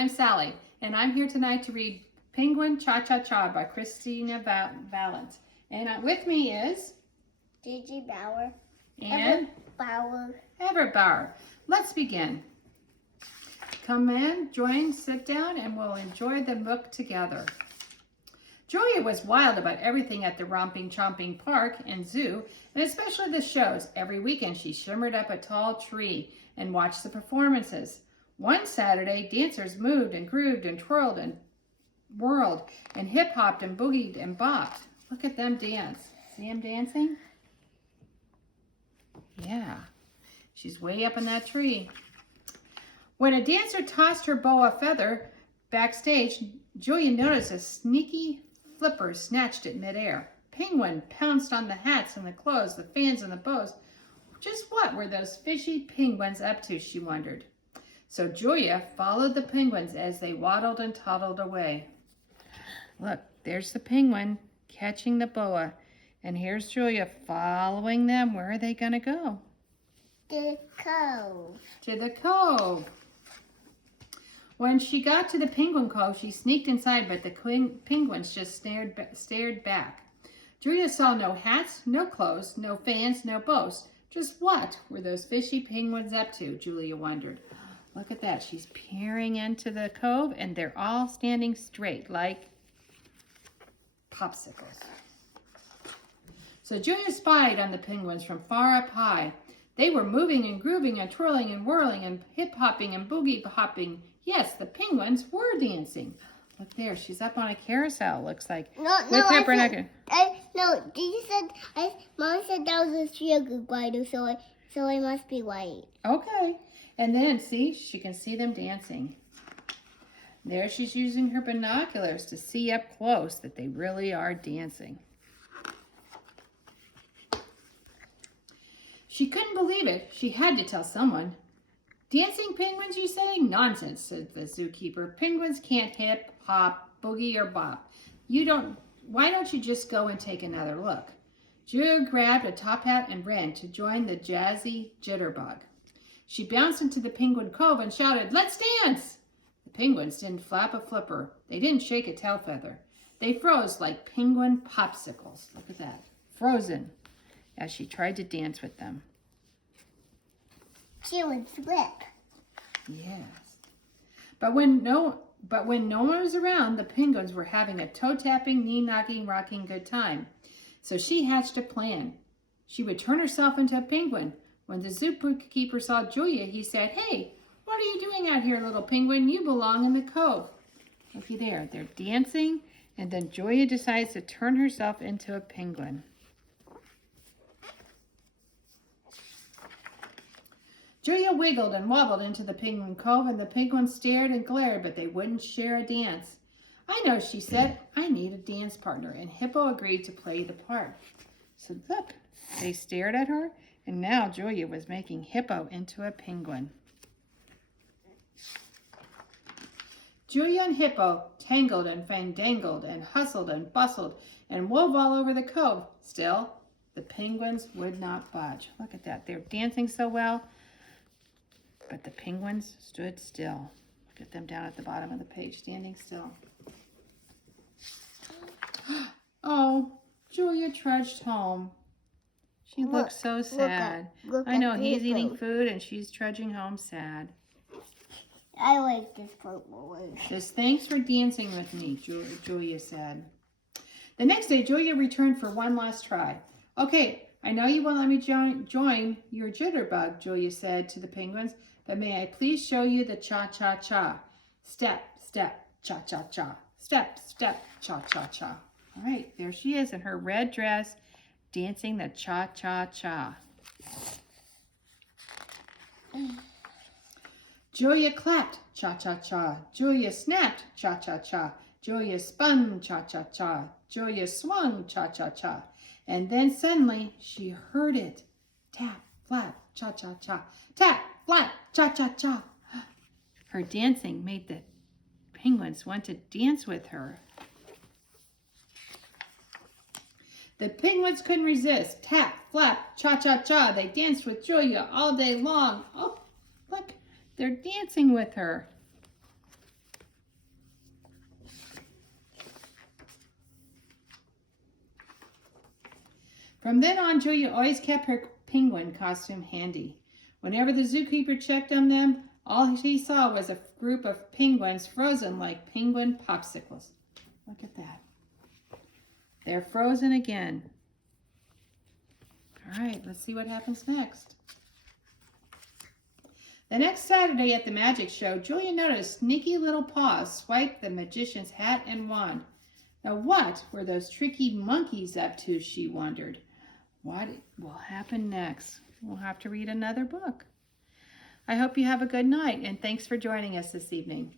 I'm Sally, and I'm here tonight to read Penguin Cha-Cha-Cha by Christina Valent. And with me is... Gigi Bauer. And... Everett Bauer. Let's begin. Come in, join, sit down, and we'll enjoy the book together. Julia was wild about everything at the Romping Chomping Park and Zoo, and especially the shows. Every weekend she shimmered up a tall tree and watched the performances. One Saturday, dancers moved and grooved and twirled and whirled and hip-hopped and boogied and bopped. Look at them dance. See them dancing? Yeah, she's way up in that tree. When a dancer tossed her boa feather backstage, Julia noticed a sneaky flipper snatched it midair. Penguin pounced on the hats and the clothes, the fans and the bows. Just what were those fishy penguins up to, she wondered. So Julia followed the penguins as they waddled and toddled away. Look, there's the penguin catching the boa. And here's Julia following them. Where are they going to go? The cove. To the cove. When she got to the penguin cove, she sneaked inside, but the penguins just stared back. Julia saw no hats, no clothes, no fans, no bows. Just what were those fishy penguins up to, Julia wondered. Look at that. She's peering into the cove, and they're all standing straight like popsicles. So Julia spied on the penguins from far up high. They were moving and grooving and twirling and whirling and hip-hopping and boogie-hopping. Yes, the penguins were dancing. Look there, she's up on a carousel, looks like. No, Gigi said, Mom said that was a sugar glider, so it must be white. Okay. And then, see, she can see them dancing. There she's using her binoculars to see up close that they really are dancing. She couldn't believe it. She had to tell someone. Dancing penguins, you say? Nonsense, said the zookeeper. Penguins can't hip, hop, boogie, or bop. Why don't you just go and take another look? Julia grabbed a top hat and ran to join the jazzy jitterbug. She bounced into the penguin cove and shouted, "Let's dance!" The penguins didn't flap a flipper. They didn't shake a tail feather. They froze like penguin popsicles. Look at that. Frozen as she tried to dance with them. She would slip. Yes. But when no one was around, the penguins were having a toe-tapping, knee-knocking, rocking good time. So she hatched a plan. She would turn herself into a penguin. When the zookeeper saw Julia, he said, "Hey, what are you doing out here, little penguin? You belong in the cove." Looky there. They're dancing, and then Julia decides to turn herself into a penguin. Julia wiggled and wobbled into the penguin cove, and the penguins stared and glared, but they wouldn't share a dance. "I know," she said. "I need a dance partner," and Hippo agreed to play the part. So look, they stared at her, and now Julia was making Hippo into a penguin. Julia and Hippo tangled and fandangled and hustled and bustled and wove all over the cove. Still, the penguins would not budge. Look at that. They're dancing so well. But the penguins stood still. Look at them down at the bottom of the page, standing still. Oh, Julia trudged home. She looked so sad. I know, he's eating food and she's trudging home sad. I like this purple one. Just thanks for dancing with me, Julia said. The next day, Julia returned for one last try. "Okay, I know you won't let me join your jitterbug," Julia said to the penguins, "but may I please show you the cha-cha-cha? Step, step, cha-cha-cha. Step, step, cha-cha-cha." All right, there she is in her red dress, dancing the cha-cha-cha. Julia clapped, cha-cha-cha. Julia snapped, cha-cha-cha. Julia spun, cha-cha-cha. Julia swung, cha-cha-cha. And then suddenly she heard it. Tap, flap, cha-cha-cha. Tap, flap, cha-cha-cha. Her dancing made the penguins want to dance with her. The penguins couldn't resist. Tap, flap, cha-cha-cha. They danced with Julia all day long. Oh, look, they're dancing with her. From then on, Julia always kept her penguin costume handy. Whenever the zookeeper checked on them, all he saw was a group of penguins frozen like penguin popsicles. Look at that. They're frozen again. All right, let's see what happens next. The next Saturday at the magic show, Julia noticed sneaky little paws swipe the magician's hat and wand. Now what were those tricky monkeys up to, she wondered. What will happen next? We'll have to read another book. I hope you have a good night, and thanks for joining us this evening.